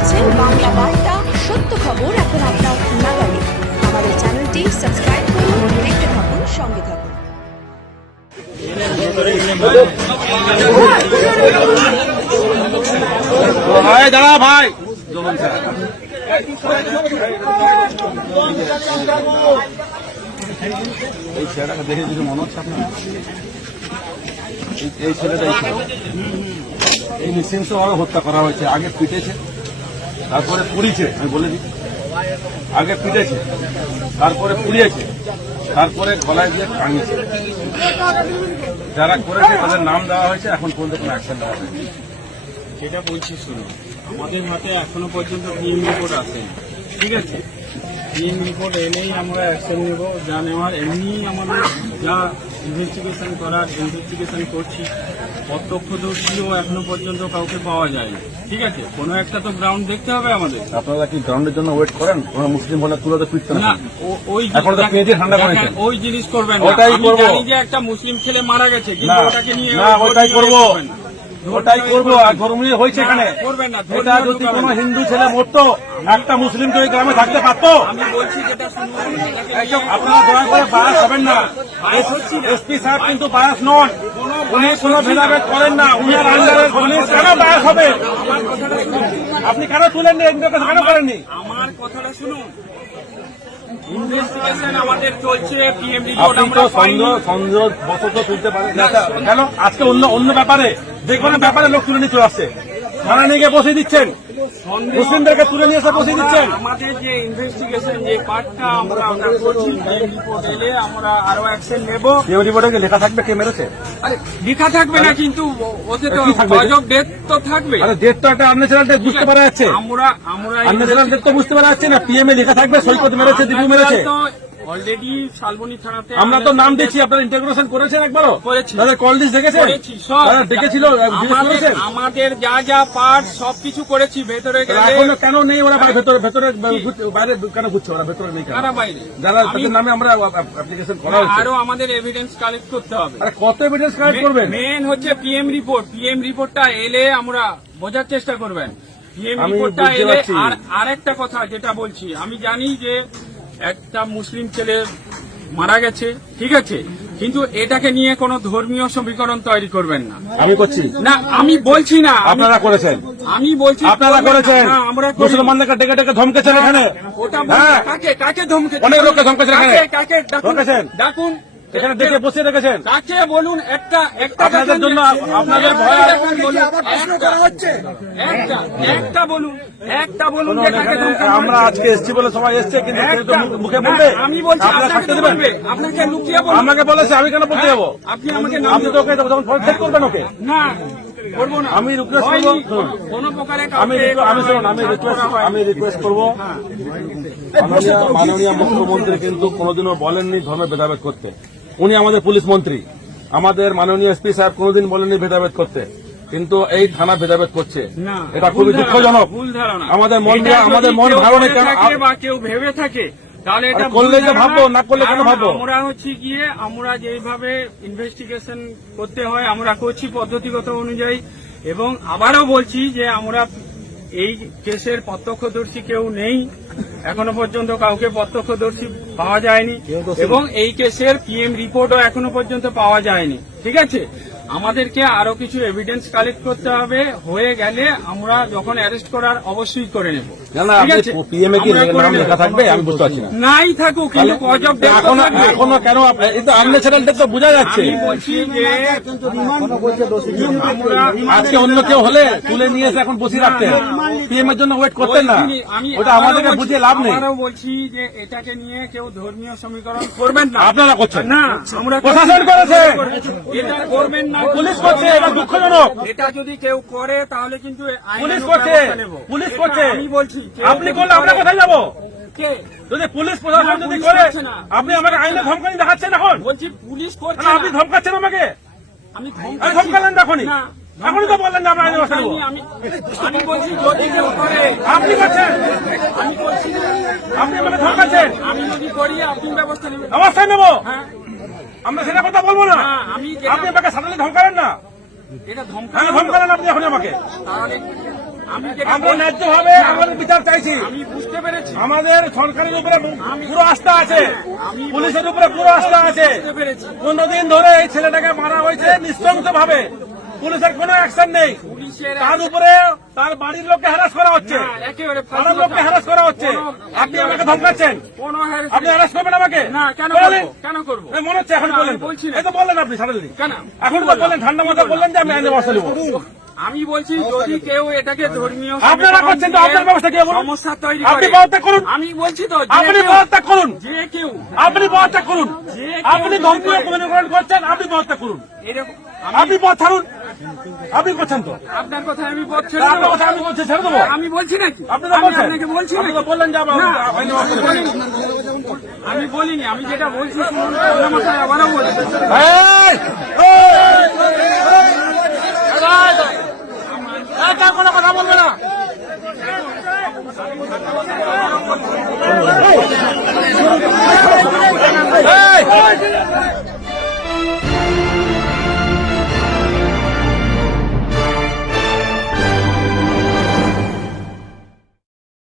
দেখছেন বাংলা বার্তা সত্য খবর এখন আপনার নাগালে। আমাদের চ্যানেলটি সাবস্ক্রাইব করুন দেখতে থাকুন সঙ্গে থাকুন। ভাই দাঁড়া ভাই। এই ছেলেটাকে দেখে কিছু মনে হচ্ছে আপনার? এই- এই ছেলেটাই ছিল। এই নৃশংসভাবে হত্যা করা হয়েছে। আগে পিটেছে। তারপরে পুড়িয়েছে, আমি বলে দিই। আগে পিটেছে তারপরে পুড়িয়েছে, তারপরে গলায় দিয়ে টাঙিয়েছে। যারা করেছে, তাদের নাম দেওয়া হয়েছে, এখন পর্যন্ত কোনো অ্যাকশন দেওয়া হয়নি। যেটা বলছি, শুনুন। আমাদের হাতে এখনও পর্যন্ত পিএম রিপোর্ট আসে ঠিক আছে? পিএম রিপোর্ট এলেই আমরা অ্যাকশন নেব। যা নেওয়ার এমনি আমাদের যা ইনভেস্টিগেশন করার ইনভেস্টিগেশন করছি প্রত্যক্ষদর্শীও এখনও পর্যন্ত কাউকে পাওয়া যায়নি। ঠিক আছে? কোনো একটা তো গ্রাউন্ড দেখতে হবে আমাদের। আপনারা কি গ্রাউন্ডের জন্য ওয়েট করেন? কোনো মুসলিম হলে তুলে তো পিটতে না ওই এখন তো পেঁয়াজি ঠান্ডা করেছেন। ওই জিনিস করবেন না। ওটাই করব। যে একটা মুসলিম ছেলে মারা গেছে কিন্তু ওটাকে নিয়ে না ওটাই করব। ওটাই করব আর ধর্মীয় হয়েছে এখানে। এটা যদি কোনো হিন্দু ছেলে মরতো একটা মুসলিম তো এই গ্রামে থাকতে পারতো। আপনারা দয়া করে বায়াস হবেন না। এসপি সাহেব কিন্তু বায়াস নন। উনি কোনো ভেদাভেদ করেন না। উনার আন্ডারে পুলিশ কেন বায়াস হবে? আপনি কেন তুলেন নি ইনভেস্টিগেশন কেন করেননি? আমার কথাটা শুনুন। আমাদের চলছে আপনি তো সন্দেহ সন্দেহ বশত তুলতে পারেন। কেন? আজকে অন্য অন্য ব্যাপারে। যে কোনো ব্যাপারে লোক তুলে নিয়ে চলে আসছে থানা নিয়ে গিয়ে বসে দিচ্ছেন। মুসলিমদেরকে তুলে নিয়ে এসে বসে দিচ্ছেন। আমাদের যে ইনভেস্টিগেশন যে পার্টটা আমরা করছি পিএম রিপোর্ট এলে আমরা আরও অ্যাকশন নেব। কেউ রিপোর্টে লেখা থাকবে কে মেরেছে? লেখা থাকবে না কিন্তু ও- ওতে তো অফ ডেথ তো থাকবে। আরে ডেট তো একটা আনন্যাচারাল ডেট বুঝতে পারা যাচ্ছে। আমরা আমরা আনন্যাচারাল ডেট তো বুঝতে পারা যাচ্ছে না। পিএমএ লেখা থাকবে সৈকত মেরেছে দিবু মেরেছে। অলরেডি শালবনী থানাতে আমরা তো নাম দিচ্ছি আপনারা ইন্টাগ্রেশন করেছেন একবারও? করেছি। তাদের কল লিস্ট দেখেছেন? করেছি সব। তারা ডেকেছিল আমাদের আমাদের যা যা পার্ট সবকিছু করেছি ভেতরে গেলে এখনও কেন নেই ওরা বাইরে- ভেতরে ভেতরে বাইরে কেন ঘুরছে ওরা? ভেতরে নেই কারা বাইরে? যারা তাদের নামে আমরা অ্যাপ্লিকেশন করা হচ্ছে। আরও আমাদের এভিডেন্স কালেক্ট করতে হবে। আরে কত এভিডেন্স কালেক্ট করবেন? মেন হচ্ছে পিএম রিপোর্ট পিএম রিপোর্টটা এলে আমরা বোঝার চেষ্টা করবেন। পিএম রিপোর্টটা এলে। আর আরেকটা কথা যেটা বলছি। আমি জানি যে একটা মুসলিম ছেলে মারা গেছে ঠিক আছে কিন্তু এটাকে নিয়ে কোনো ধর্মীয় সমীকরণ তৈরি করবেন না। আমি করছি। না আমি বলছি না আপনারা করেছেন। আমি বলছি আপনারা করেছেন। আমরা মুসলমানদের ডেকে ডেকে ধমকেছেন এখানে। ওটা হ্যাঁ। কাকে কাকে ধমকে অনেক লোককে ধমকেছেন এখানে। কাকে ডাকুন। ডাকুন। এখানে ডেকে বসিয়ে রেখেছেন। কাকে বলুন একটা একটা আপনাদের জন্য আপনাদের একটা ভয়- বলুন। একটা। একটা বলুন একটা আমরা আজকে এসছি বলে সবাই এসছে কিন্তু মুখ- মুখে বলবে? আমি বলছি আপনারা আপনাকে থাকতে দেবেন? আপনাকে লুকিয়ে বলুন। আমাকে বলেছে আমি কেন বলতে যাব আপনি আমাকে নাম আপনি তো ওকে যখন ফোন সেট করবেন ওকে। না আমি হয়নি। করব, আমি রিকোয়েস্ট- আমি শুনুন আমি রিকোয়েস্ট আমি রিকোয়েস্ট করব। মাননীয় মাননীয় মুখ্যমন্ত্রী কিন্তু কোনোদিনও বলেননি ধর্মের ভেদাভেদ করতে। উনি আমাদের পুলিশ মন্ত্রী। আমাদের মাননীয় এসপি সাহেব কোনোদিন বলেননি ভেদাভেদ করতে। কিন্তু এই থানা ভেদাভেদ করছে। এটা খুবই দুঃখজনক। আমাদের মন আমাদের মন বা কেউ ভেবে থাকে তাহলে এটা আরে করলে ভুল ধারণা। ভাববো, না করলে কেন ভাববো? আমরা হচ্ছে গিয়ে আমরা যেভাবে ইনভেস্টিগেশন করতে হয় আমরা করছি পদ্ধতিগত অনুযায়ী। এবং আবারও বলছি যে আমরা এই কেসের প্রত্যক্ষদর্শী কেউ নেই। এখনও পর্যন্ত কাউকে প্রত্যক্ষদর্শী পাওয়া যায়নি এবং এই কেসের পিএম রিপোর্টও এখনও পর্যন্ত পাওয়া যায়নি। ঠিক আছে? আমাদেরকে আরও কিছু এভিডেন্স কালেক্ট করতে হবে। হয়ে গেলে আমরা যখন অ্যারেস্ট করার অবশ্যই করে নেব। নাই থাকুক কিন্তু এখনও কেন তো বোঝা যাচ্ছে। আজকে অন্য কেউ হলে তুলে নিয়ে এসে এখন বসিয়ে রাখতেন পিএম এর জন্য ওয়েট করতেন না। ওটা আমাদেরকে বলছি- লাভ নেই। বলছি যে এটাকে নিয়ে কেউ ধর্মীয় সমীকরণ করবেন না। আপনারা করছেন। না আমরা প্রশাসন করেছে। এটা করবেন না। পুলিশ করছে এটা দুঃখজনক। এটা যদি কেউ করে তাহলে কিন্তু পুলিশ করছে পুলিশ করছে। আমি বলছি আপনি করলে আমরা কোথায় যাব? যদি পুলিশ প্রশাসন যদি করে আপনি আমাকে আইনে ধমকানি দেখাচ্ছেন এখন? বলছি পুলিশ করছে আপনি ধমকাচ্ছেন আমাকে। আমি ধমকালেন এখনই না, এখনই তো বললেন যে আমরা আইনে আমি আমি বলছি যদি কেউ করে আপনি করছেন। আমি বলছি আপনি আমাকে ধমকাচ্ছেন। আমি যদি করি আপনি ব্যবস্থা নেবেন। অবস্থায় নেব। হ্যাঁ। আমরা সেটা কথা বলব না। আপনি আমাকে সাধারণ ধমকালেন না? হ্যাঁ। ধমকালেন আপনি এখন আমাকে? আমরা ন্যায্য ভাবে আমাদের বিচার চাইছি। বুঝতে পেরেছি। আমাদের সরকারের উপরে পুরো আস্থা আছে। পুলিশের উপরে পুরো আস্থা আছে। পনেরো দিন ধরে এই ছেলেটাকে মারা হয়েছে নিঃসংস ভাবে পুলিশের কোনো অ্যাকশন নেই। তার উপরে তার বাড়ির লোককে হ্যারাস করা হচ্ছে। পাড়ার লোককে হ্যারাস করা হচ্ছে। আপনি আমাকে ধমকাচ্ছেন। আপনি হ্যারাস করবেন আমাকে? কেন করব? মনে হচ্ছে এখন না, আমি বললেন তো। বলছি না। এই তো বললেন আপনি সাডেনলি এখন তো বললেন ঠান্ডা বললাম? বললেন যে আমি আইনের ব্যবস্থা নেব। আমি বলছি যদি কেউ এটাকে ধর্মীয় আপনারা করছেন তো আপনার ব্যবস্থা কি বলুন? সমস্যা তৈরি আপনি পদত্যাগ করুন। আমি বলছি তো যে আপনি কেউ- পদত্যাগ করুন। যে কেউ আপনি পদত্যাগ করুন। আপনি ধর্মীয় করছেন আপনি পদত্যাগ করুন। এরকম আপনি পথ ছাড়ুন। আপনি করছেন তো? আপনার কথা আমি বলছি আপনার কথা আমি বলছি ছেড়ে দেবো? আমি বলছি নাকি? আপনি তো আমি আপনাকে বলছি আপনি তো বললেন যে না, আমি বলিনি। আমি যেটা বলছি আবারও বলছি। ও